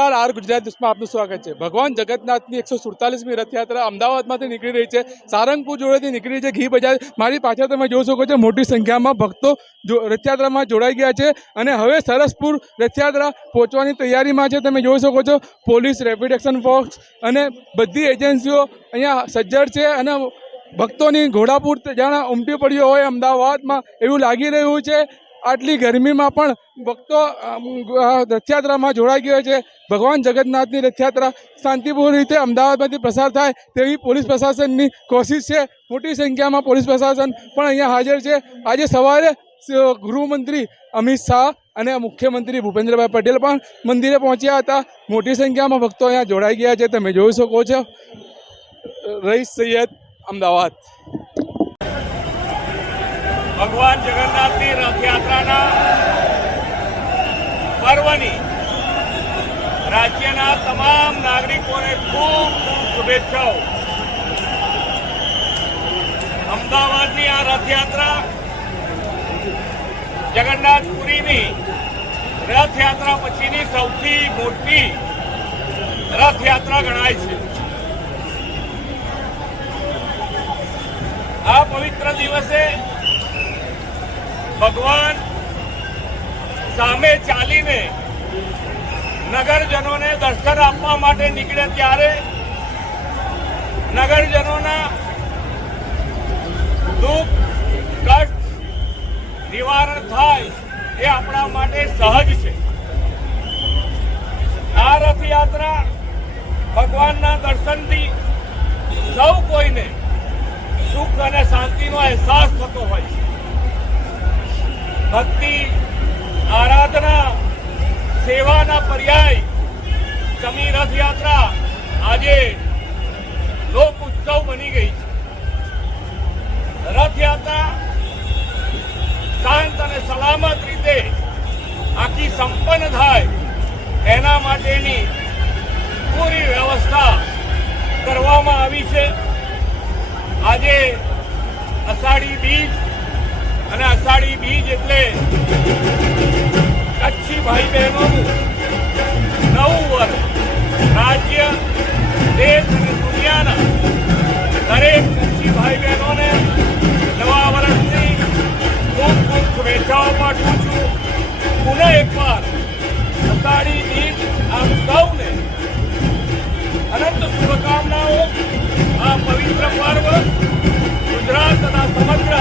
નમસ્કાર, આર ગુજરાત ન્યૂઝમાં આપનું સ્વાગત છે। ભગવાન જગન્નાથની 147મી રથયાત્રા અમદાવાદમાંથી નીકળી રહી છે। સારંગપુર જોડેથી નીકળી છે ઘી બજાર। મારી પાછળ તમે જોઈ શકો છો મોટી સંખ્યામાં ભક્તો રથયાત્રામાં જોડાઈ ગયા છે અને હવે સરસપુર રથયાત્રા પહોંચવાની તૈયારીમાં છે। તમે જોઈ શકો છો પોલીસ, રેપિડ એક્શન ફોર્સ અને બધી એજન્સીઓ અહીંયા સજ્જડ છે અને ભક્તોની ઘોડાપુર જાણે ઉમટી પડ્યો હોય અમદાવાદમાં એવું લાગી રહ્યું છે। આટલી ગરમીમાં પણ ભક્તો રથયાત્રામાં જોડાઈ ગયો છે। ભગવાન જગન્નાથની રથયાત્રા શાંતિપૂર્ણ રીતે અમદાવાદમાંથી પસાર થાય તેવી પોલીસ પ્રશાસનની કોશિશ છે। મોટી સંખ્યામાં પોલીસ પ્રશાસન પણ અહીંયા હાજર છે। આજે સવારે ગૃહમંત્રી અમિત શાહ અને મુખ્યમંત્રી ભૂપેન્દ્રભાઈ પટેલ પણ મંદિરે પહોંચ્યા હતા। મોટી સંખ્યામાં ભક્તો અહીંયા જોડાઈ ગયા છે। તમે જોઈ શકો છો। રઈસ સૈયદ, અમદાવાદ। ભગવાન જગન્નાથની રથયાત્રાના પર્વની રાજ્યના તમામ નાગરિકોને ખૂબ ખૂબ શુભેચ્છાઓ। અમદાવાદની આ રથયાત્રા જગન્નાથપુરીની રથયાત્રા પછીની સૌથી મોટી રથયાત્રા ગણાય છે। આ પવિત્ર દિવસે ભગવાન સામે ચાલીને નગરજનોને દર્શન આપવા માટે નીકળે ત્યારે નગરજનોના દુઃખ કષ્ટ નિવારણ થાય એ આપણા માટે સહજ છે। આ રથયાત્રા ભગવાનના દર્શનથી સૌ કોઈને સુખ અને શાંતિનો અહેસાસ થતો હોય છે। ભક્તિ, આરાધના, સેવાના પર્યાય સમી રથયાત્રા આજે લોક ઉત્સવ બની ગઈ છે। રથયાત્રા શાંત અને સલામત રીતે આખી સંપન્ન થાય એના માટેની પૂરી વ્યવસ્થા કરવામાં આવી છે। આજે અષાઢી બીજ અને અષાઢી બીજ એટલે કચ્છી ભાઈ બહેનોનું નવું વર્ષ। રાજ્ય, દેશ અને દુનિયાના દરેક કચ્છી ભાઈ બહેનોને નવા વર્ષની ખૂબ ખૂબ શુભેચ્છાઓ પાઠવું છું। પુનઃ એકવાર અષાઢી બીજ આપ સૌને અનંત શુભકામનાઓ। આ પવિત્ર પર્વ ગુજરાત તથા સમગ્ર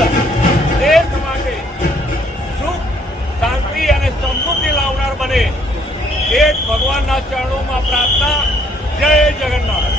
દેશ માટે સુખ, શાંતિ અને સમૃદ્ધિ લાવનાર બને એ જ ભગવાનના ચરણોમાં પ્રાર્થના। જય જગન્નાથ।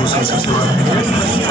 दूसरे सबसे बड़ा